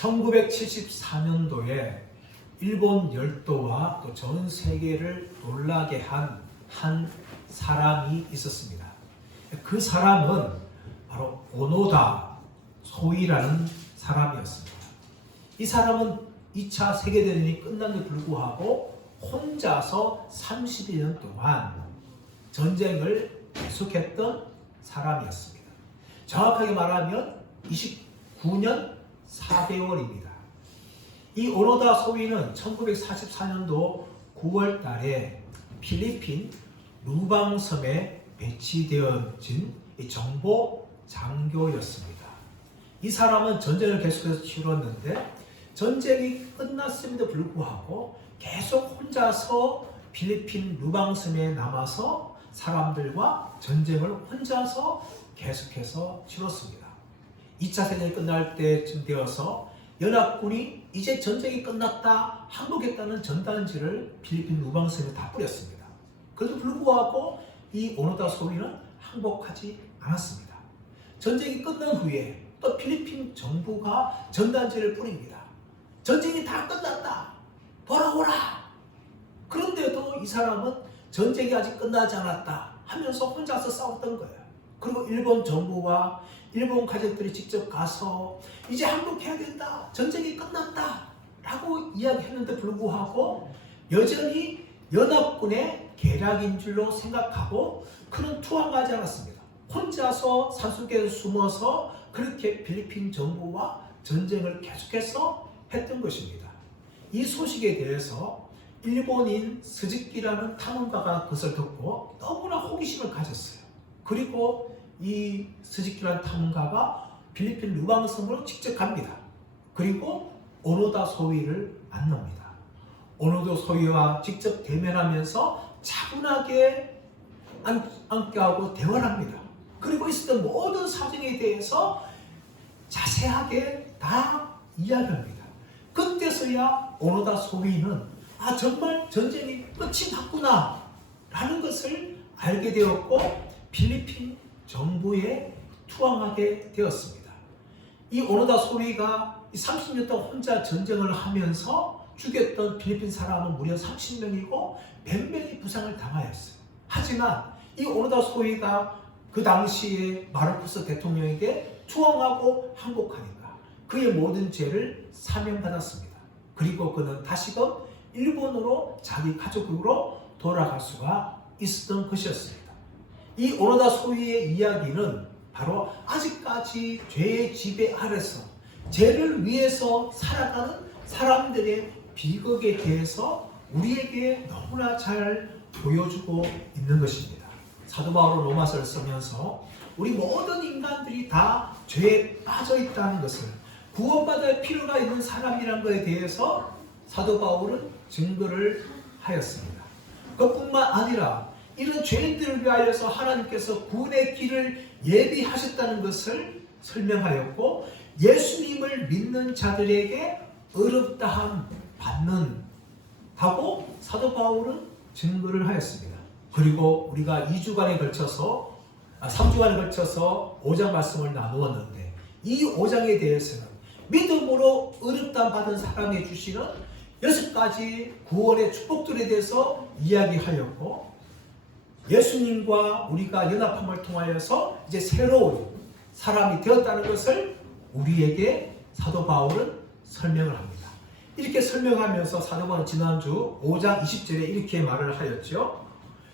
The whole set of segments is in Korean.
1974년도에 일본 열도와 또 전 세계를 놀라게 한 사람이 있었습니다. 그 사람은 바로 오노다 소이라는 사람이었습니다. 이 사람은 2차 세계대전이 끝난데도 불구하고 혼자서 32년 동안 전쟁을 계속했던 사람이었습니다. 정확하게 말하면 29년 4개월입니다. 이 오노다 소위는 1944년도 9월 달에 필리핀 루방섬에 배치되어진 정보 장교였습니다. 이 사람은 전쟁을 계속해서 치렀는데 전쟁이 끝났음에도 불구하고 계속 혼자서 필리핀 루방섬에 남아서 사람들과 전쟁을 혼자서 계속해서 치렀습니다. 2차 세계대전이 끝날 때쯤 되어서 연합군이 이제 전쟁이 끝났다, 항복했다는 전단지를 필리핀 루방섬에 다 뿌렸습니다. 그래도 불구하고 이 오노다 소위는 항복하지 않았습니다. 전쟁이 끝난 후에 또 필리핀 정부가 전단지를 뿌립니다. 전쟁이 다 끝났다, 돌아오라. 그런데도 이 사람은 전쟁이 아직 끝나지 않았다 하면서 혼자서 싸웠던 거예요. 그리고 일본 정부와 일본 가족들이 직접 가서 이제 항복해야 된다, 전쟁이 끝났다 라고 이야기했는데 불구하고 여전히 연합군의 계략인 줄로 생각하고 그는 투항하지 않았습니다. 혼자서 산속에 숨어서 그렇게 필리핀 정부와 전쟁을 계속해서 했던 것입니다. 이 소식에 대해서 일본인 스즈키라는 탐험가가 그것을 듣고 너무나 호기심을 가졌어요. 그리고 이 스즈키라는 탐험가가 필리핀 루방섬으로 직접 갑니다. 그리고 오노다 소위를 만납니다. 오노다 소위와 직접 대면하면서 차분하게 앉게하고 대화를 합니다. 그리고 있었던 모든 사정에 대해서 자세하게 다 이야기합니다. 그때서야 오노다 소위는 정말 전쟁이 끝이 났구나 라는 것을 알게 되었고 필리핀 정부에 투항하게 되었습니다. 이 오노다 소위가 30년 동안 혼자 전쟁을 하면서 죽였던 필리핀 사람은 무려 30명이고 100명이 부상을 당하였어요. 하지만 이 오노다 소위가 그 당시에 마르코스 대통령에게 투항하고 항복하니까 그의 모든 죄를 사면받았습니다. 그리고 그는 다시금 일본으로 자기 가족으로 돌아갈 수가 있었던 것이었습니다. 이 오노다 소위의 이야기는 바로 아직까지 죄의 지배 아래서 죄를 위해서 살아가는 사람들의 비극에 대해서 우리에게 너무나 잘 보여주고 있는 것입니다. 사도 바울은 로마서를 쓰면서 우리 모든 인간들이 다 죄에 빠져 있다는 것을, 구원받을 필요가 있는 사람이라는 것에 대해서 사도 바울은 증거를 하였습니다. 그뿐만 아니라 이런 죄인들을 위하여서 하나님께서 구원의 길을 예비하셨다는 것을 설명하였고 예수님을 믿는 자들에게 의롭다함 받는 하고 사도 바울은 증거를 하였습니다. 그리고 우리가 3주간에 걸쳐서 5장 말씀을 나누었는데 이 5장에 대해서는 믿음으로 의롭다함 받은 사람에 주시는 6가지 구원의 축복들에 대해서 이야기하였고 예수님과 우리가 연합함을 통하여서 이제 새로운 사람이 되었다는 것을 우리에게 사도 바울은 설명을 합니다. 이렇게 설명하면서 사도 바울은 지난주 5장 20절에 이렇게 말을 하였죠.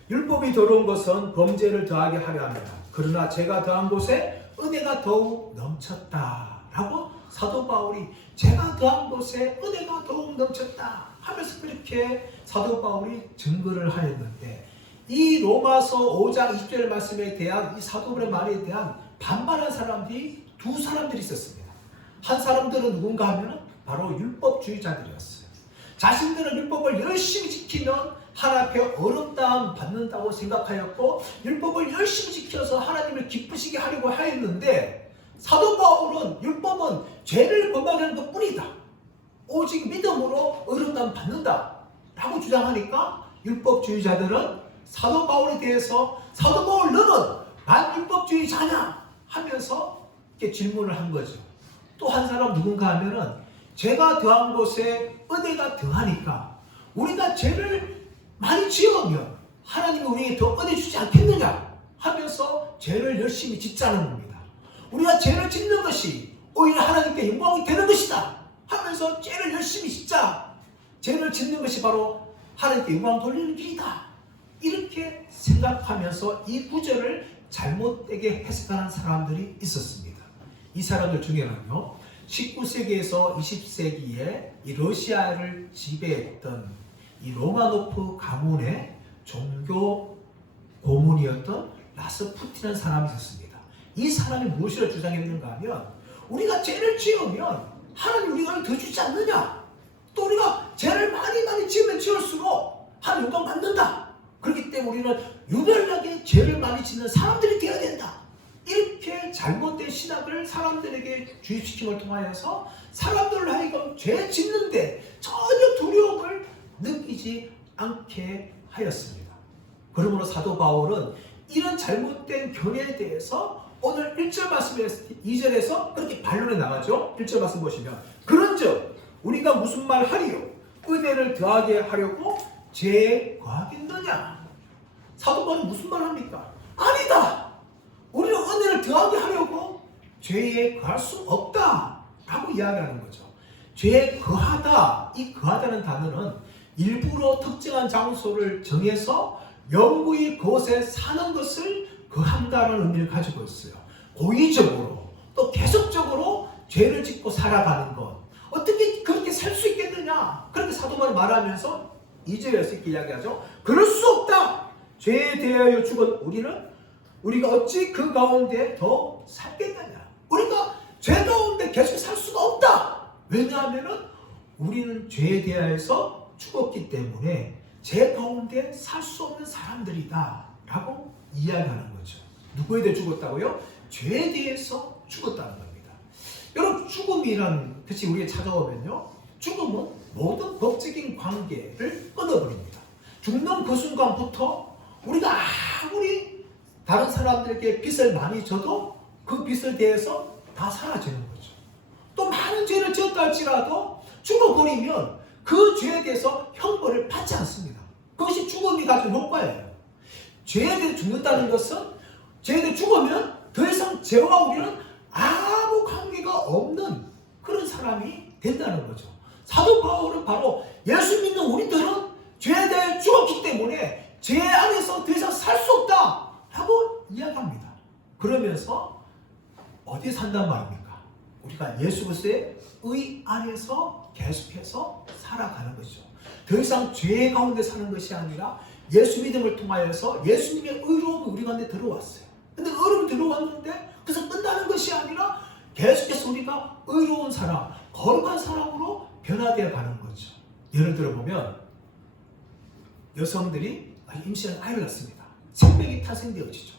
율법이 들어온 것은 범죄를 더하게 하려 합니다. 그러나 죄가 더한 곳에 은혜가 더욱 넘쳤다 라고 사도 바울이 죄가 더한 곳에 은혜가 더욱 넘쳤다 하면서 그렇게 사도 바울이 증거를 하였는데 이 로마서 5장 20절 말씀에 대한 이 사도 바울의 말에 대한 반발한 사람들이 두 사람들이 있었습니다. 한 사람들은 누군가 하면 바로 율법주의자들이었어요. 자신들은 율법을 열심히 지키면 하나님 앞에 어렵다함 받는다고 생각하였고 율법을 열심히 지켜서 하나님을 기쁘시게 하려고 하였는데 사도 바울은 율법은 죄를 범하게 하는 것뿐이다. 오직 믿음으로 어렵다함 받는다 라고 주장하니까 율법주의자들은 사도 바울에 대해서 사도 바울 너는 반율법주의자냐 하면서 이렇게 질문을 한 거죠. 또 한 사람 누군가 하면은 죄가 더한 곳에 은혜가 더하니까 우리가 죄를 많이 지으면 하나님이 우리에게 더 은혜 주지 않겠느냐 하면서 죄를 열심히 짓자는 겁니다. 우리가 죄를 짓는 것이 오히려 하나님께 영광이 되는 것이다 하면서 죄를 열심히 짓자. 죄를 짓는 것이 바로 하나님께 영광 돌리는 길이다. 이렇게 생각하면서 이 구절을 잘못되게 해석하는 사람들이 있었습니다. 이 사람들 중에는요, 19세기에서 20세기에 이 러시아를 지배했던 이 로마노프 가문의 종교 고문이었던 라스푸틴이라는 사람이 있었습니다. 이 사람이 무엇을 주장했는가 하면 우리가 죄를 지으면 하나님 우리가 더 주지 않느냐, 또 우리가 죄를 많이 지으면 지을수록 하나님 영광 받는다. 그렇기 때문에 우리는 유별나게 죄를 많이 짓는 사람들이 되어야 된다. 이렇게 잘못된 신학을 사람들에게 주입시킴을 통하여서 사람들로 하여금 죄 짓는데 전혀 두려움을 느끼지 않게 하였습니다. 그러므로 사도 바울은 이런 잘못된 견해에 대해서 오늘 1절 말씀에서 2절에서 그렇게 반론해 나가죠. 1절 말씀 보시면 그런즉 우리가 무슨 말 하리요? 은혜를 더하게 하려고 죄에 거하겠느냐? 사도 바울은 무슨 말 합니까? 아니다! 우리는 은혜를 더하게 하려고 죄에 거할 수 없다 라고 이야기하는 거죠. 죄에 거하다, 이 거하다는 단어는 일부러 특정한 장소를 정해서 영구히 그곳에 사는 것을 거한다는 의미를 가지고 있어요. 고의적으로 또 계속적으로 죄를 짓고 살아가는 것, 어떻게 그렇게 살 수 있겠느냐, 그렇게 사도 바울이 말하면서 2절에서 이렇게 이야기하죠. 그럴 수 없다. 죄에 대하여 죽은 우리가 어찌 그 가운데 더 살겠느냐. 우리가 죄 가운데 계속 살 수가 없다. 왜냐하면 우리는 죄에 대하여서 죽었기 때문에 죄 가운데 살 수 없는 사람들이다 라고 이야기하는 거죠. 누구에 대해 죽었다고요? 죄에 대해서 죽었다는 겁니다. 여러분, 죽음이란 것이 우리에 찾아오면요, 죽음은 모든 법적인 관계를 끊어버립니다. 죽는 그 순간부터 우리가 아무리 다른 사람들에게 빚을 많이 져도 그 빚을 대해서 다 사라지는 거죠. 또 많은 죄를 지었다 할지라도 죽어버리면 그 죄에 대해서 형벌을 받지 않습니다. 그것이 죽음이 가진 효과예요. 죄에 대해 죽는다는 것은 죄에 대해 죽으면 더 이상 죄와 우리는 아무 관계가 없는 그런 사람이 된다는 거죠. 사도 바울은 바로 예수 믿는 우리들은 죄에 대해 죽었기 때문에 죄 안에서 더 이상 살 수 없다 라고 이야기합니다. 그러면서 어디에 산단 말입니까? 우리가 예수 그리스도의 의 안에서 계속해서 살아가는 것이죠. 더 이상 죄 가운데 사는 것이 아니라 예수 믿음을 통하여서 예수님의 의로움이 우리 가운데 들어왔어요. 근데 의로움이 들어왔는데 그래서 끝나는 것이 아니라 계속해서 우리가 의로운 사람, 거룩한 사람으로 변화되어 가는 거죠. 예를 들어 보면 여성들이 임신한 아이를 낳습니다. 생명이 탄생되어지죠.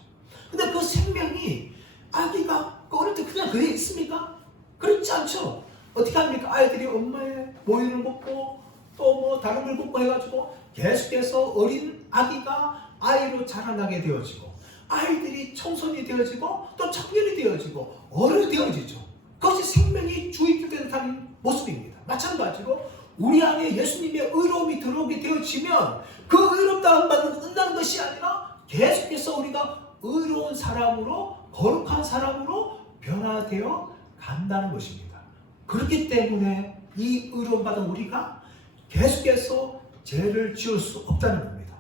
근데 그 생명이 아기가 어릴 때 그냥 그래 있습니까? 그렇지 않죠. 어떻게 합니까? 아이들이 엄마의 모유를 먹고 또 뭐 다른 걸 먹고 해가지고 계속해서 어린 아기가 아이로 자라나게 되어지고 아이들이 청소년이 되어지고 또 청년이 되어지고 어른이 되어지죠. 그것이 생명이 주입되는 모습입니다. 마찬가지로 우리 안에 예수님의 의로움이 들어오게 되어지면 그 의롭다함 받는 끝나는 것이 아니라 계속해서 우리가 의로운 사람으로 거룩한 사람으로 변화되어 간다는 것입니다. 그렇기 때문에 이 의로움 받은 우리가 계속해서 죄를 지을 수 없다는 겁니다.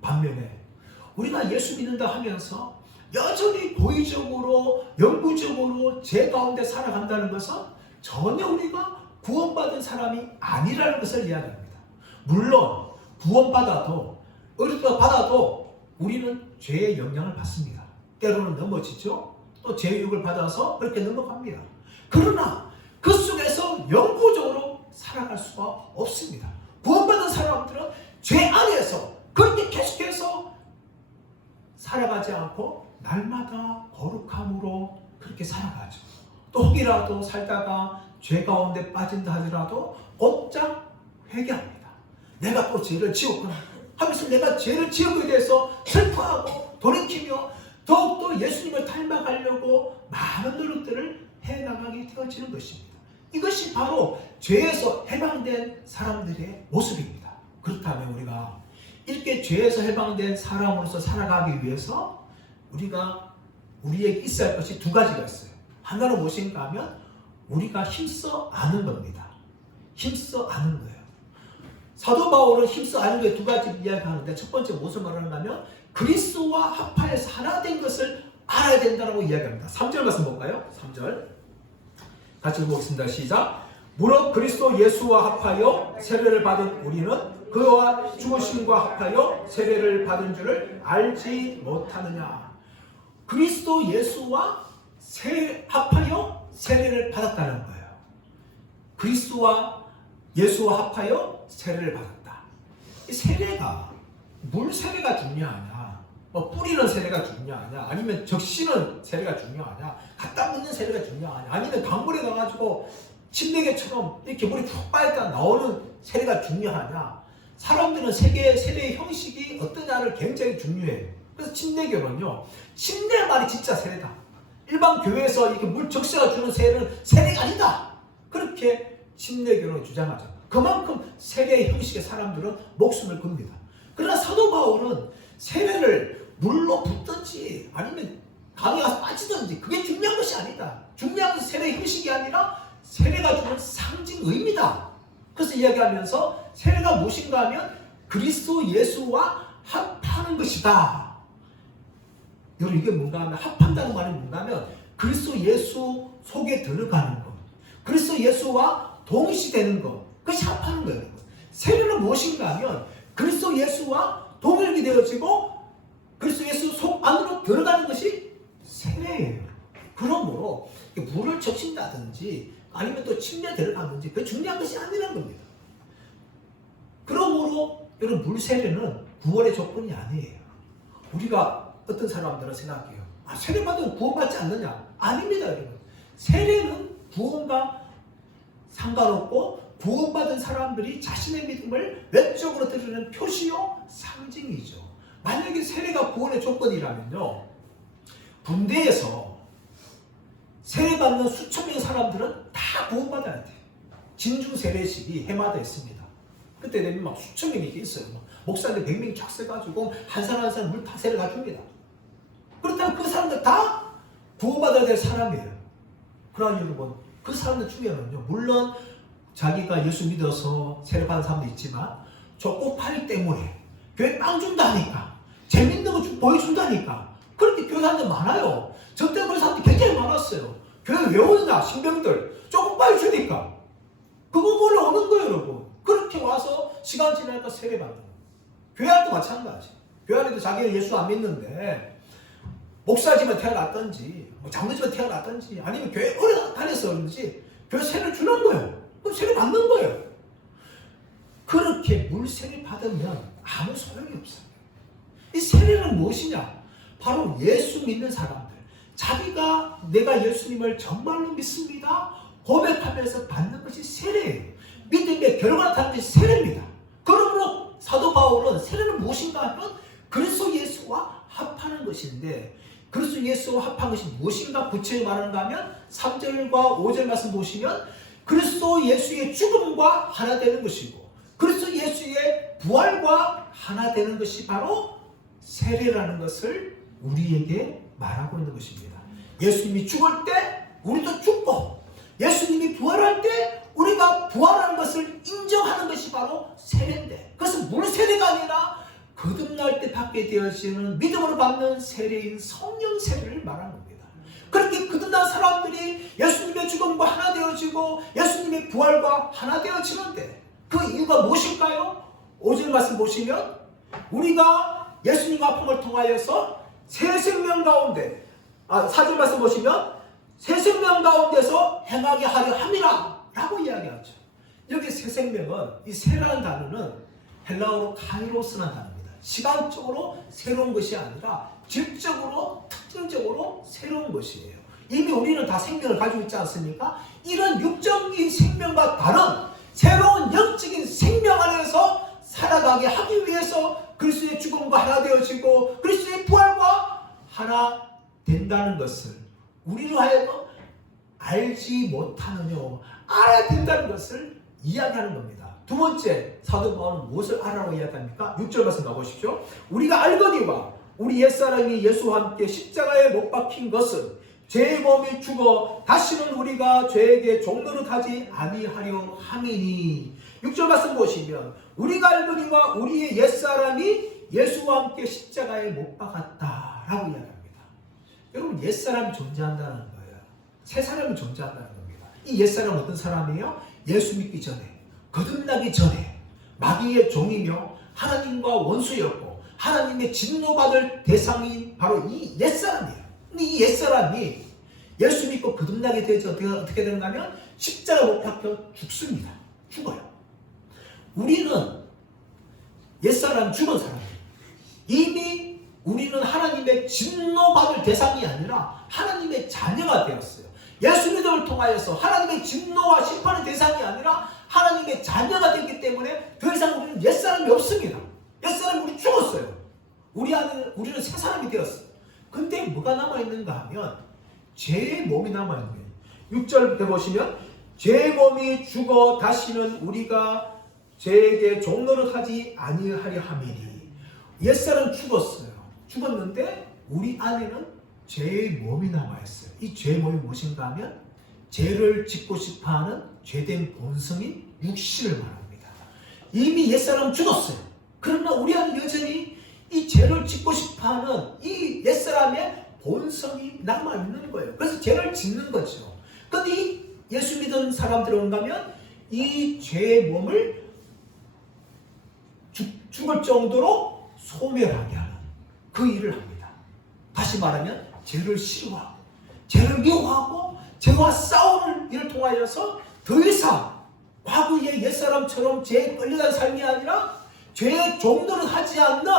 반면에 우리가 예수 믿는다 하면서 여전히 고의적으로 영구적으로 죄 가운데 살아간다는 것은 전혀 우리가 구원받은 사람이 아니라는 것을 이야기합니다. 물론 구원받아도 의롭다 받아도 우리는 죄의 영향을 받습니다. 때로는 넘어지죠. 또 죄의 유혹을 받아서 그렇게 넘어갑니다. 그러나 그 속에서 영구적으로 살아갈 수가 없습니다. 구원받은 사람들은 죄 안에서 그렇게 계속해서 살아가지 않고 날마다 거룩함으로 그렇게 살아가죠. 또 혹이라도 살다가 죄 가운데 빠진다 하더라도 곧장 회개합니다. 내가 또 죄를 지었구나 하면서 내가 죄를 지은 것에 대해서 슬퍼하고 돌이키며 더욱더 예수님을 닮아가려고 많은 노력들을 해나가게 되어지는 것입니다. 이것이 바로 죄에서 해방된 사람들의 모습입니다. 그렇다면 우리가 이렇게 죄에서 해방된 사람으로서 살아가기 위해서 우리에게 있어야 할 것이 두 가지가 있어요. 하나는 무엇인가 하면 우리가 힘써 아는 겁니다. 힘써 아는 거예요. 사도 바울은 힘써 아는 거에 두 가지 이야기하는데, 첫 번째 무엇을 말하는가 하면 그리스도와 합하여서 하나 된 것을 알아야 된다고 이야기합니다. 3절 말씀 볼까요? 3절 같이 읽어보겠습니다. 시작. 무릇 그리스도 예수와 합하여 세례를 받은 우리는 그와 죽으심과 합하여 세례를 받은 줄을 알지 못하느냐. 그리스도 예수와 합하여 세례를 받았다는 거예요. 그리스도와 예수와 합하여 세례를 받았다. 이 세례가 물 세례가 중요하냐, 뿌리는 세례가 중요하냐, 아니면 적시는 세례가 중요하냐, 갖다 묻는 세례가 중요하냐, 아니면 강물에 가가지고 침대개처럼 이렇게 물이 푹 빠졌다 나오는 세례가 중요하냐. 사람들은 세례의 형식이 어떠냐를 굉장히 중요해요. 그래서 침례교는요, 침례 말이 진짜 세례다. 일반 교회에서 이렇게 물 적셔가 주는 세례는 세례가 아니다. 그렇게 침례교는 주장하죠. 그만큼 세례의 형식에 사람들은 목숨을 겁니다. 그러나 사도 바울은 세례를 물로 붓든지 아니면 강에 가서 빠지든지 그게 중요한 것이 아니다. 중요한 것은 세례의 형식이 아니라 세례가 주는 상징 의미다. 그래서 이야기하면서 세례가 무엇인가 하면 그리스도 예수와 합하는 것이다. 여러분, 이게 뭔가 하면, 합한다는 말이 뭔가 하면 그리스도 예수 속에 들어가는 것, 그리스도 예수와 동시되는 것, 그것이 합하는 거예요. 세례는 무엇인가 하면 그리스도 예수와 동일이 되어지고 그리스도 예수 속 안으로 들어가는 것이 세례예요. 그러므로 물을 적신다든지 아니면 또 침례에 들어가든지 그게 중요한 것이 아니라는 겁니다. 그러므로 여러분, 물세례는 구원의 조건이 아니에요. 우리가 어떤 사람들은 생각해요. 세례받으면 구원받지 않느냐? 아닙니다, 여러분. 세례는 구원과 상관없고 구원받은 사람들이 자신의 믿음을 외적으로 드러내는 표시요, 상징이죠. 만약에 세례가 구원의 조건이라면요, 군대에서 세례받는 수천 명의 사람들은 다 구원받아야 돼요. 진중 세례식이 해마다 있습니다. 그때 되면 막 수천 명이 이렇게 있어요. 목사들 100명 쫙 세가지고 한 사람 한 사람 물 다 세례 가줍니다. 그렇다면 그 사람들 다 구원받아야 될 사람이에요. 그러나 여러분, 그 사람들 중에는요, 물론 자기가 예수 믿어서 세례 받은 사람도 있지만 쪽고파리 때문에 교회 빵 준다니까, 재밌는 거 보여준다니까 그렇게 교회 사람들 많아요. 저 때 그런 사람들 굉장히 많았어요. 교회 왜 오느냐? 신병들 쪽고파리 주니까 그거 보러 오는 거예요, 여러분. 그렇게 와서 시간 지나니까 세례 받는 거예요. 교회 안도 마찬가지. 교회 안에도 자기는 예수 안 믿는데 목사집에 태어났든지 장로집에 태어났든지 아니면 교회 오래 다녀서 그런지 교회 세례를 주는 거예요. 그럼 세례 받는 거예요. 그렇게 물세례 받으면 아무 소용이 없어요. 이 세례는 무엇이냐? 바로 예수 믿는 사람들, 자기가 내가 예수님을 정말로 믿습니다 고백하면서 받는 것이 세례예요. 믿음의 결과가 나타나는 것이 세례입니다. 그러므로 사도 바울은 세례는 무엇인가 하면 그리스도 예수와 합하는 것인데, 그리스도 예수와 합한 것이 무엇인가 구체적으로 말하는가 하면 3절과 5절 말씀 보시면 그리스도 예수의 죽음과 하나 되는 것이고 그리스도 예수의 부활과 하나 되는 것이 바로 세례라는 것을 우리에게 말하고 있는 것입니다. 예수님이 죽을 때 우리도 죽고 예수님이 부활할 때 우리가 부활하는 것을 인정하는 것이 바로 세례인데, 그것은 물세례가 아니라 거듭날 때 받게 되어지는 믿음으로 받는 세례인 성령 세례를 말하는 겁니다. 그렇게 거듭난 사람들이 예수님의 죽음과 하나 되어지고 예수님의 부활과 하나 되어지는데 그 이유가 무엇일까요? 5절 말씀 보시면 우리가 예수님과 합함을 통하여서 새 생명 가운데, 4절 말씀 보시면 새 생명 가운데서 행하게 하려 함이라 라고 이야기하죠. 여기 새 생명은, 이 새라는 단어는 헬라어로 카이로스라는 단어입니다. 시간적으로 새로운 것이 아니라 질적으로 특징적으로 새로운 것이에요. 이미 우리는 다 생명을 가지고 있지 않습니까? 이런 육적인 생명과 다른 새로운 영적인 생명 안에서 살아가게 하기 위해서 그리스도의 죽음과 하나 되어지고 그리스도의 부활과 하나 된다는 것을 우리로 하여금 알지 못하느냐. 알아야 된다는 것을 이야기하는 겁니다. 두 번째, 사도 바울은 무엇을 알아라고 이야기합니까? 6절 말씀 가보십시오. 우리가 알거니와 우리 옛사람이 예수와 함께 십자가에 못 박힌 것은 죄의 몸이 죽어 다시는 우리가 죄에게 종노릇하지 아니하려 함이니. 6절 말씀 보시면 우리가 알거니와 우리의 옛사람이 예수와 함께 십자가에 못 박았다라고 이야기합니다. 여러분, 옛사람이 존재한다는 거예요. 새 사람이 존재한다는 겁니다. 이 옛사람은 어떤 사람이에요? 예수 믿기 전에, 거듭나기 전에 마귀의 종이며 하나님과 원수였고 하나님의 진노받을 대상이 바로 이 옛사람이에요. 근데 이 옛사람이 예수 믿고 거듭나게 되죠. 어떻게 되는가 하면 십자가 못 박혀 죽습니다. 죽어요. 우리는 옛사람 죽은 사람이에요. 이미 우리는 하나님의 진노받을 대상이 아니라 하나님의 자녀가 되었어요. 예수 믿음을 통하여서 하나님의 진노와 심판의 대상이 아니라 하나님의 자녀가 됐기 때문에 더 이상 우리는 옛사람이 없습니다. 옛사람이 우리 죽었어요. 우리는 새 사람이 되었어요. 근데 뭐가 남아있는가 하면 죄의 몸이 남아있는 거예요. 6절 보시면 죄의 몸이 죽어 다시는 우리가 죄에게 종노릇하지 아니하려 함이니. 옛사람 죽었어요. 죽었는데 우리 안에는 죄의 몸이 남아있어요. 이 죄의 몸이 무엇인가 하면 죄를 짓고 싶어하는 죄된 본성인 육신을 말합니다. 이미 옛사람 죽었어요. 그러나 우리 안에 여전히 이 죄를 짓고 싶어하는 이 옛사람의 본성이 남아있는 거예요. 그래서 죄를 짓는 거죠. 그런데 이 예수 믿은 사람들은 가면 이 죄의 몸을 죽을 정도로 소멸하게 하는 그 일을 합니다. 다시 말하면 죄를 싫어하고 죄를 미워하고 죄와 싸우는 일을 통하여서 더 이상 과거의 옛사람처럼 죄에 끌려간 삶이 아니라 죄의 종노릇 하지 않는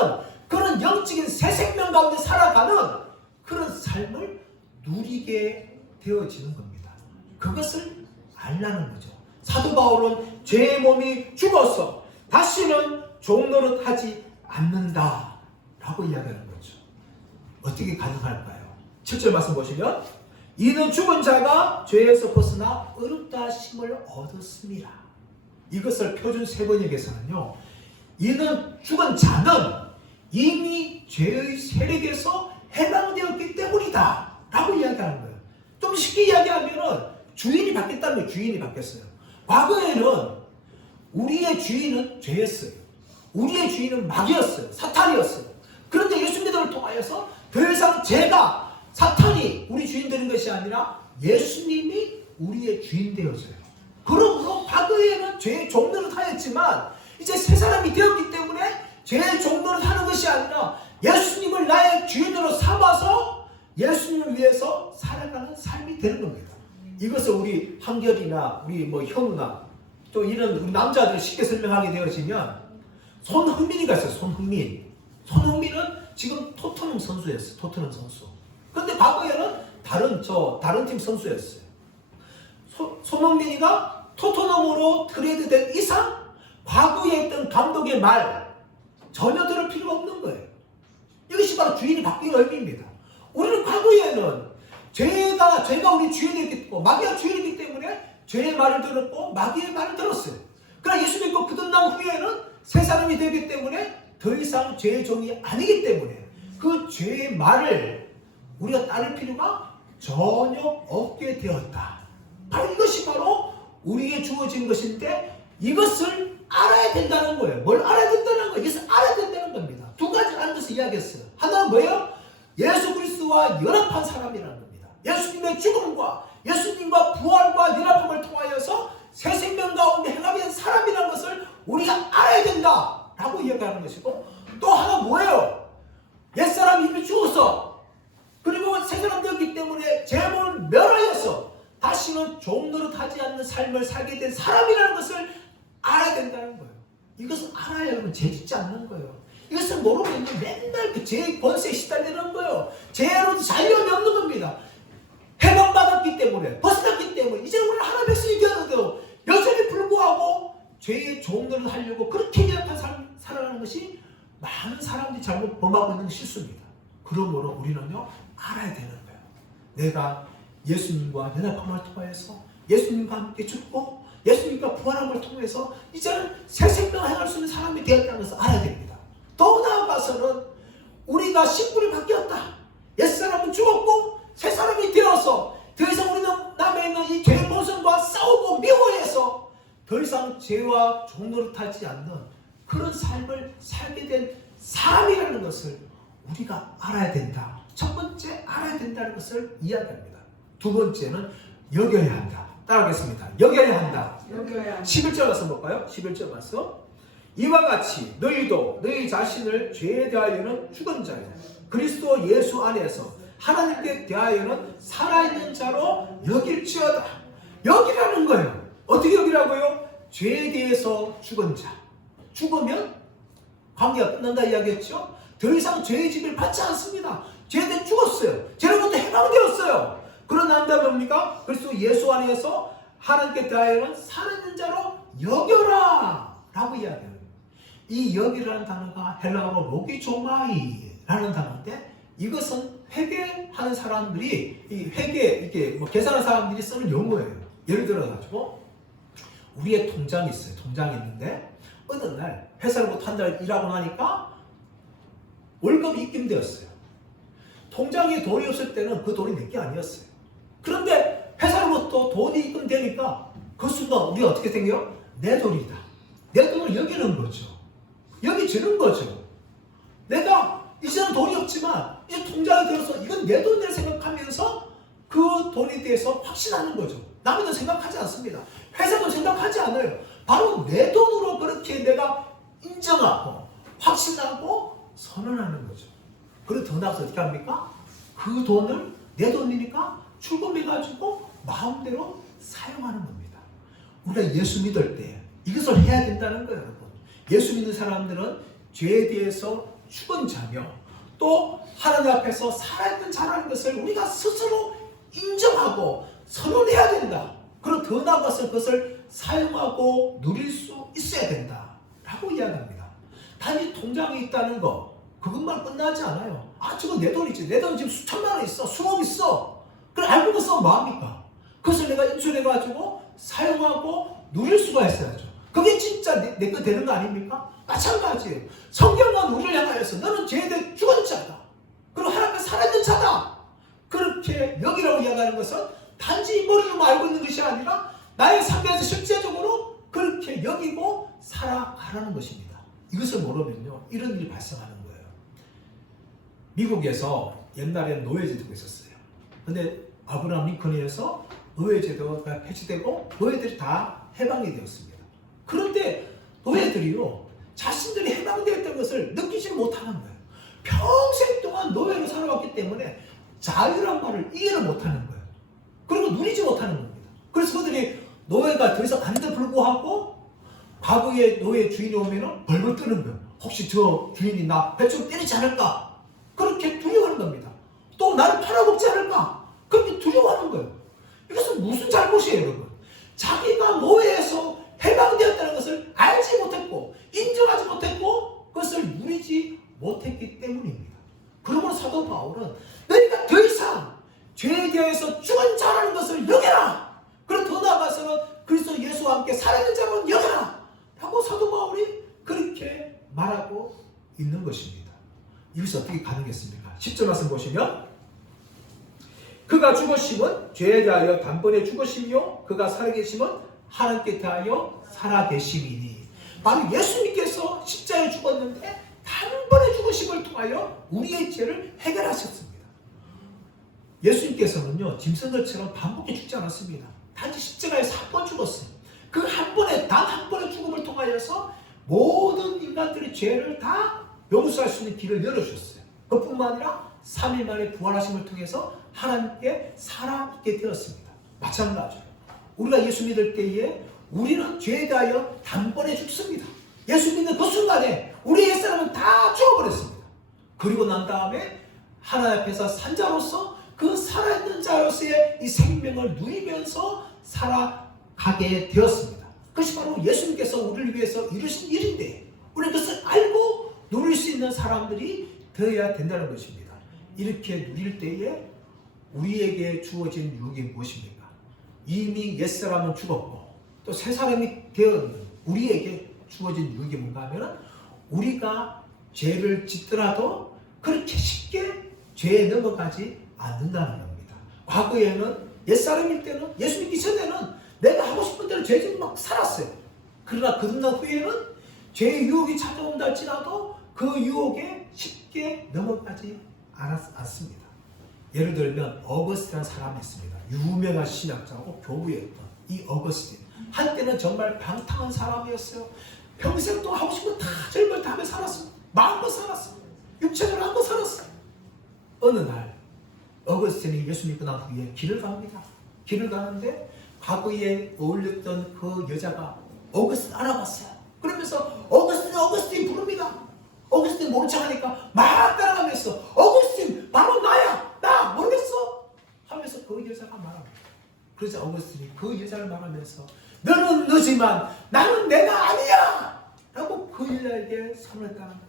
그런 영적인 새 생명 가운데 살아가는 그런 삶을 누리게 되어지는 겁니다. 그것을 알라는 거죠. 사도 바울은 죄의 몸이 죽어서 다시는 종노릇 하지 않는다 라고 이야기하는 거죠. 어떻게 가능할까요? 7절 말씀 보시면 이는 죽은 자가 죄에서 벗어나 의롭다 하심을 얻었습니다. 이것을 표준 세번역에서는요, 이는 죽은 자는 이미 죄의 세력에서 해방되었기 때문이다 라고 이야기하는 거예요. 좀 쉽게 이야기하면 주인이 바뀌었다는 거예요. 주인이 바뀌었어요. 과거에는 우리의 주인은 죄였어요. 우리의 주인은 마귀였어요. 사탄이었어요. 그런데 예수 믿음을 통하여서 더 이상 죄가 사탄이 우리 주인 되는 것이 아니라 예수님이 우리의 주인 되어져요. 그러므로 과거에는 죄의 종노릇 하였지만 이제 새 사람이 되었기 때문에 죄의 종노릇 하는 것이 아니라 예수님을 나의 주인으로 삼아서 예수님을 위해서 살아가는 삶이 되는 겁니다. 이것을 우리 한결이나 우리 현우나 또 이런 우리 남자들 쉽게 설명하게 되어지면 손흥민이가 있어요. 손흥민은 지금 토트넘 선수였어요. 토트넘 선수. 그런데 과거에는 다른 팀 선수였어요. 손흥민이가 토트넘으로 트레이드된 이상 과거에 있던 감독의 말 전혀 들을 필요가 없는 거예요. 이것이 바로 주인이 바뀐 의미입니다. 우리는 과거에는 죄가 우리 주인이었기 때문에 마귀가 주인이기 때문에 죄의 말을 들었고 마귀의 말을 들었어요. 그러나 예수 믿고 거듭난 후에는 새 사람이 되기 때문에 더 이상 죄의 종이 아니기 때문에 그 죄의 말을 우리가 따를 필요가 전혀 없게 되었다. 바로 이것이 바로 우리에게 주어진 것인데 이것을 알아야 된다는 거예요. 뭘 알아야 된다는 거예요? 이것을 알아야 된다는 겁니다. 두 가지를 아는 것을 이야기했어요. 하나는 뭐예요? 예수 그리스도와 연합한 사람이라는 겁니다. 예수님의 죽음과 예수님과 부활과 연합함을 통하여서 새 생명 가운데 행하게 사람이라는 것을 우리가 알아야 된다라고 이야기하는 것이고, 또 하나 뭐예요? 옛사람이 이미 죽었어. 그리고 새 사람 되었기 때문에 죄를 멸하여서 다시는 종노릇하지 않는 삶을 살게 된 사람이라는 것을 알아야 된다는 거예요. 이것을 알아야 여러분 죄 짓지 않는 거예요. 이것을 모르고 있는 맨날 그 죄의 권세에 시달리는 거예요. 죄로 자유함이 없는 겁니다. 해방받았기 때문에, 벗어났기 때문에 이제 우리는 하나님의 백성이 되었는데도 여전히 불구하고 죄의 종노릇을 하려고 그렇게 연약한 삶 살아가는 것이 많은 사람들이 잘못 범하고 있는 실수입니다. 그러므로 우리는요 알아야 되는 거예요. 내가 예수님과 연합함을 통해서 예수님과 함께 죽고 예수님과 부활함을 통해서 이제는 새 생명을 행할 수 있는 사람이 되었다는 것을 알아야 됩니다. 더 나아가서는 우리가 신분이 바뀌었다. 옛사람은 죽었고 새 사람이 되어서 더 이상 우리는 남에 있는 이 죄의 본성과 싸우고 미워해서 더 이상 죄와 종노릇하지 않는 그런 삶을 살게 된 사람이라는 것을 우리가 알아야 된다. 첫 번째 알아야 된다는 것을 이야기합니다. 두 번째는 여겨야 한다. 따라하겠습니다. 여겨야 한다. 11절 말씀 볼까요? 11절 말씀. 이와 같이 너희도 너희 자신을 죄에 대하여는 죽은 자요 그리스도 예수 안에서 하나님께 대하여는 살아있는 자로 여길지어다. 여기라는 거예요. 어떻게 여기라고요? 죄에 대해서 죽은 자. 죽으면 관계가 끝난다 이야기했죠. 더 이상 죄의 집을 받지 않습니다. 죄에 대해 죽었어요. 죄로부터 해방되었어요. 그런 다음에 뭡니까? 그리스도 예수 안에서 하나님께 대하여는 살아있는 자로 여겨라 라고 이야기해요. 이 여기라는 단어가 헬라어로 로기조마이라는 단어인데 이것은 회계하는 사람들이 이 회계 이렇게 뭐 계산하는 사람들이 쓰는 용어예요. 예를 들어 가지고 우리의 통장이 있어요. 통장이 있는데 어느 날 회사로부터 한 달 일하고 나니까 월급이 입금되었어요. 통장에 돈이 없을 때는 그 돈이 내 게 아니었어요. 그런데 회사로부터 돈이 입금되니까 그 순간 우리가 어떻게 생겨요? 내 돈이다. 내 돈을 여기는 거죠. 여기지는 거죠. 내가 이제는 돈이 없지만 이제 통장에 들어서 이건 내 돈이라 생각하면서 그 돈에 대해서 확신하는 거죠. 남의 돈 생각하지 않습니다. 회사 돈 생각하지 않아요. 바로 내 돈으로 그렇게 내가 인정하고 확신하고 선언하는 거죠. 그리고 더 나아가서 어떻게 합니까? 그 돈을 내 돈이니까 출금해가지고 마음대로 사용하는 겁니다. 우리가 예수 믿을 때 이것을 해야 된다는 거예요, 여러분. 예수 믿는 사람들은 죄에 대해서 죽은 자며 또 하나님 앞에서 살아있는 자라는 것을 우리가 스스로 인정하고 선언해야 된다. 그리고 더 나아가서 그것을 사용하고 누릴 수 있어야 된다 라고 이야기합니다. 단지 통장에 있다는 거 그것만 끝나지 않아요. 아 저거 내 돈이지. 내 돈 지금 수천만 원 있어. 수억 있어. 그걸 알고 있으면 뭐합니까? 그것을 내가 인출해가지고 사용하고 누릴 수가 있어야죠. 그게 진짜 내 거 되는 거 아닙니까? 마찬가지예요. 성경은 우리를 향하여서 너는 죄에 대해 죽은 자다. 그리고 하나님께 살아있는 자다. 그렇게 여기라고 이야기하는 것은 단지 머리로만 알고 있는 것이 아니라 나의 삶에서 실제적으로 그렇게 여기고 살아가라는 것입니다. 이것을 모르면요 이런 일이 발생하는 거예요. 미국에서 옛날에는 노예제도가 있었어요. 근데 아브라함 링컨에서 노예제도가 폐지되고 노예들이 다 해방이 되었습니다. 그런데 노예들이요 자신들이 해방되었다는 것을 느끼지 못하는 거예요. 평생 동안 노예로 살아왔기 때문에 자유란 말을 이해를 못하는 거예요. 그리고 누리지 못하는 겁니다. 그래서 그들이 노예가 더 이상 아닌데 불구하고 과거에 노예 주인이 오면은 벌벌 뜨는 거예요. 혹시 저 주인이 나 배추로 때리지 않을까? 그렇게 두려워하는 겁니다. 또 나를 팔아먹지 않을까? 그렇게 두려워하는 거예요. 이것은 무슨 잘못이에요, 여러분? 자기가 노예에서 해방되었다는 것을 알지 못했고 인정하지 못했고 그것을 누리지 못했기 때문입니다. 그러므로 사도 바울은 너희가 더 이상 죄에 대해서 죽은 자라는 것을 여겨라. 그리고 더 나아가서는 그리스도 예수와 함께 살아있는 자로 여겨라 라고 사도 바울이 그렇게 말하고 있는 것입니다. 이것이 어떻게 가능했습니까? 10절 말씀 보시면 그가 죽으심은 죄에 대하여 단번에 죽으시며 그가 살아계심은 하나님께 대하여 살아계심이니 바로 예수님께서 십자가에 죽었는데 단번에 죽으심을 통하여 우리의 죄를 해결하셨습니다. 예수님께서는요 짐승 것처럼 반복해 죽지 않았습니다. 단지 십자가에서 한 번 죽었어요. 그 한 번에 단 한 번의 죽음을 통하여서 모든 인간들의 죄를 다 용서할 수 있는 길을 열어주셨어요. 그뿐만 아니라 3일 만에 부활하심을 통해서 하나님께 살아있게 되었습니다. 마찬가지로 우리가 예수 믿을 때에 우리는 죄에 대하여 단번에 죽습니다. 예수 믿는 그 순간에 우리의 옛사람은 다 죽어버렸습니다. 그리고 난 다음에 하나님 앞에서 산자로서 그 살아있는 자로서의 이 생명을 누리면서 살아가게 되었습니다. 그것이 바로 예수님께서 우리를 위해서 이루신 일인데 우리는 그것을 알고 누릴 수 있는 사람들이 되어야 된다는 것입니다. 이렇게 누릴 때에 우리에게 주어진 유혹이 무엇입니까? 이미 옛사람은 죽었고 또 새 사람이 되었는 우리에게 주어진 유혹이 뭔가 하면 우리가 죄를 짓더라도 그렇게 쉽게 죄에 넘어가지 않는다는 겁니다. 과거에는 옛사람일 때는 예수 믿기 전에는 내가 하고 싶은 대로 죄 짓고 막 살았어요. 그러나 끝난 후에는 죄의 유혹이 찾아온다 할지라도 그 유혹에 쉽게 넘어가지 않습니다. 예를 들면 어거스틴이라는 사람이 있습니다. 유명한 신학자고 교부였던 이 어거스틴. 한때는 정말 방탕한 사람이었어요. 평생 또 하고 싶은 거 다 절벌 다 하며 살았어요. 마음껏 살았어요. 육체적으로 한거 살았어요. 어느 날 어거스틴이 예수 믿고 난 후에 길을 갑니다. 길을 가는데 과거에 어울렸던 그 여자가 어거스틴 알아봤어요. 그러면서 어거스틴 부릅니다. 어거스틴 모른 척하니까 막 따라가면서 어거스틴 바로 나야. 나 모르겠어 하면서 그 여자가 말합니다. 그래서 어거스틴이 그 여자를 말하면서 너는 너지만 나는 내가 아니야 라고 그 여자에게 선언했다는 거예요.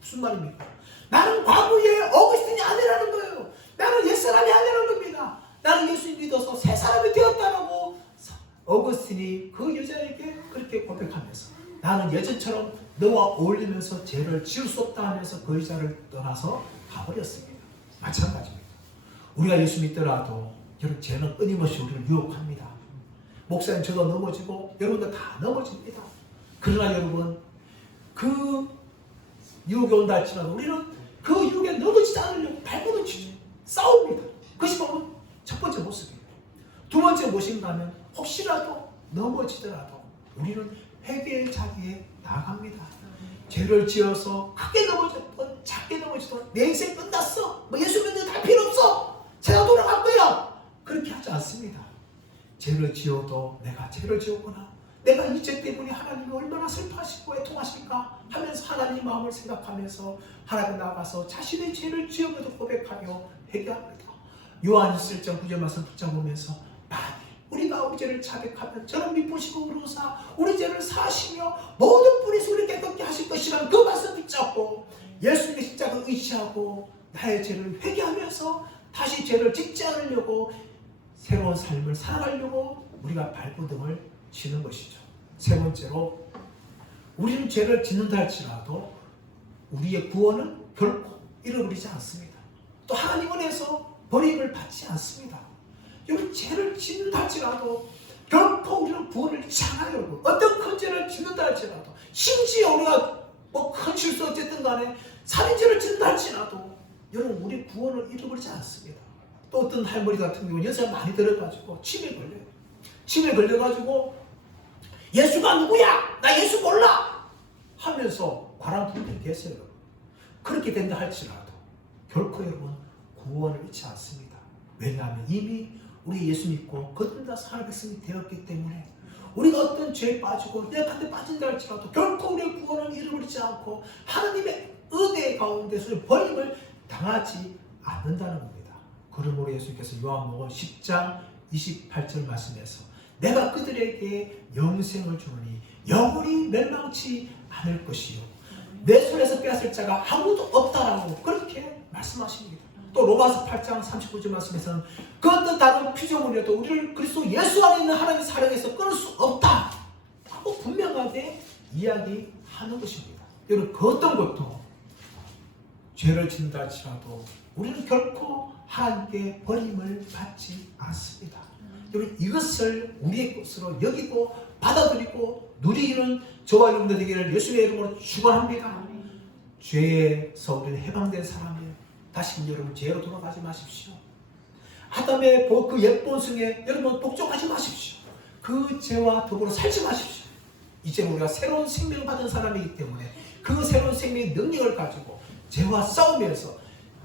무슨 말입니까? 나는 과거의 어거스틴이 아니라는 거예요. 나는 옛사람이 아니라는 겁니다. 나는 예수 믿어서 새 사람이 되었다라고 어거스틴이 그 여자에게 그렇게 고백하면서 나는 예전처럼 너와 어울리면서 죄를 지을 수 없다 하면서 그 여자를 떠나서 가버렸습니다. 마찬가지입니다. 우리가 예수 믿더라도 여러분 죄는 끊임없이 우리를 유혹합니다. 목사님 저도 넘어지고 여러분들 다 넘어집니다. 그러나 여러분 그 유혹이 온다 할지라도 우리는 그 유혹에 넘어지지 않으려고 발버둥 치죠. 싸웁니다. 그것이 바로 첫 번째 모습이에요. 두 번째 무엇인가 하면 혹시라도 넘어지더라도 우리는 회개의 자리에 나갑니다. 죄를 지어서 크게 넘어졌던 작게 넘어졌던 내 인생 끝났어. 뭐 예수 믿는 다 필요 없어. 제가 돌아갈 거야. 그렇게 하지 않습니다. 죄를 지어도 내가 죄를 지었구나. 내가 이 죄 때문에 하나님이 얼마나 슬퍼하시고 애통하실까 하면서 하나님 마음을 생각하면서 하나님 나가서 자신의 죄를 지음에도 고백하며 회개합니다. 요한 1장 9절 말씀 붙잡으면서 만일 우리가 우리 죄를 자백하면 저는 미쁘시고 그러사 우리 죄를 사하시며 모든 뿌리에서 우리 깨끗게 하실 것이라는 그 말씀 붙잡고 예수님의 십자가를 의지하고 나의 죄를 회개하면서 다시 죄를 짓지 않으려고 새로운 삶을 살아가려고 우리가 발버둥을 치는 것이죠. 세 번째로 우리는 죄를 짓는다 할지라도 우리의 구원은 결코 잃어버리지 않습니다. 또 하나님 은혜에서 버림을 받지 않습니다. 여러분 죄를 짓는다 할지라도 결코 우리는 구원을 잃지 않아요. 어떤 큰 죄를 짓는다 할지라도 심지어 우리가 뭐 큰 실수 어쨌든 간에 살인죄를 짓는다 할지라도 여러분 우리 구원을 잃어버리지 않습니다. 또 어떤 할머니 같은 경우는 연세가 많이 들어가지고 치매 걸려요. 치매 걸려가지고 예수가 누구야? 나 예수 몰라! 하면서 관한 분들이 계세요. 그렇게 된다 할지라도 결코 여러분 구원을 잃지 않습니다. 왜냐하면 이미 우리 예수 믿고 거듭나 살아갔음이 되었기 때문에 우리가 어떤 죄에 빠지고 내가 한데 빠진다 할지라도 결코 우리의 구원을 잃어버리지 않고 하나님의 은혜 가운데서 버림을 당하지 않는다는 겁니다. 그러므로 예수님께서 요한복음 10장 28절 말씀에서 내가 그들에게 영생을 주노니 영원히 멸망치 않을 것이요 내 손에서 빼앗을 자가 아무도 없다라고 그렇게 말씀하십니다. 또 로마서 8장 39절 말씀에서는 그 어떤 다른 피조물이라도 우리를 그리스도 예수 안에 있는 하나님의 사랑에서 끊을 수 없다 하고 분명하게 이야기하는 것입니다. 여러분 그 어떤 것도 죄를 짓는다 할지라도 우리는 결코 하나님께 버림을 받지 않습니다. 여러분 이것을 우리의 것으로 여기고 받아들이고 누리기는 저와 여러분들 되기를 예수의 이름으로 축원합니다. 죄에서 우리는 해방된 사람이에요. 다시 여러분 죄로 돌아가지 마십시오. 아담의 그 옛본성에 여러분 복종하지 마십시오. 그 죄와 더불어 살지 마십시오. 이제 우리가 새로운 생명을 받은 사람이기 때문에 그 새로운 생명의 능력을 가지고 죄와 싸우면서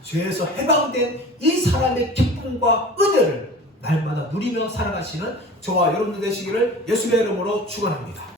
죄에서 해방된 이 사람의 기쁨과 은혜를 날마다 누리며 살아가시는 저와 여러분들 되시기를 예수의 이름으로 축원합니다.